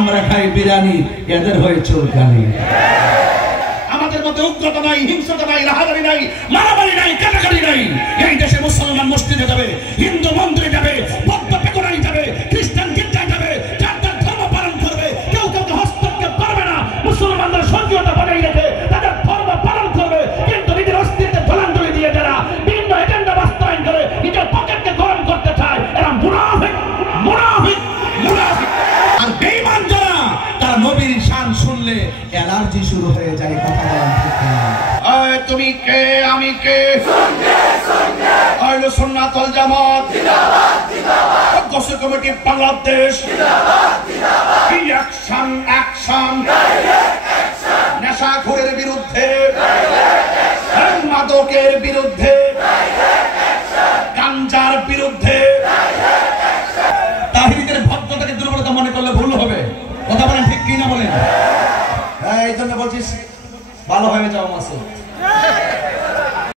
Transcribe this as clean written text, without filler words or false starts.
আমরা খাই বিরিয়ানি, এদের হয়ে চুলকানি। আমাদের মধ্যে উগ্রতা নাই, হিংসতা নাই, রাহাজানি নাই, মারামারি নাই, কাটাকাটি নাই। এই দেশে মুসলমান মসজিদে যাবে, হিন্দু মন্দিরে যাবে, বৌদ্ধ পেগোডায় যাবে, খ্রিস্টান গির্জায় যাবে, যার যার ধর্ম পালন করবে। কেউ কাউকে হস্তক্ষেপ করবে না। মুসলমানদের সংযমতা বজায় রেখে তাদের ধর্ম পালন করবে, কিন্তু নিজের অস্তিত্বের জলাঞ্জলি দিয়ে যারা ভিন্ন এজেন্ডা বাস্তবায়ন করে নিজের পকেটকে গরম করতে চায়, এরা মুনাফিক, মুনাফিক, মুনাফিক। আর বেঈমান যারা, তারা নবীর শান শুনলে অ্যালার্জি শুরু হয়ে যায়। কথা বলেন ঠিক না? তুমি কে, আমি কে? আহলে সুন্নাত ওয়াল জামাত জিন্দাবাদ, জিন্দাবাদ। গোসল কমিটি বাংলাদেশ জিন্দাবাদ, জিন্দাবাদ। Action, action, direct action. নেশাখোরের বিরুদ্ধে ডাইরেক্ট অ্যাকশন, মাদকের বিরুদ্ধে ডাইরেক্ট অ্যাকশন, গাঞ্জার বিরুদ্ধে ডাইরেক্ট অ্যাকশন। তাহিদের ভদ্রতাকে দুর্বলতা মনে করলে ভুল হবে। কথা বলেন ঠিক কি না বলেন? এই জন্য বলছিস ভালো হয়ে যাও মাসুদ।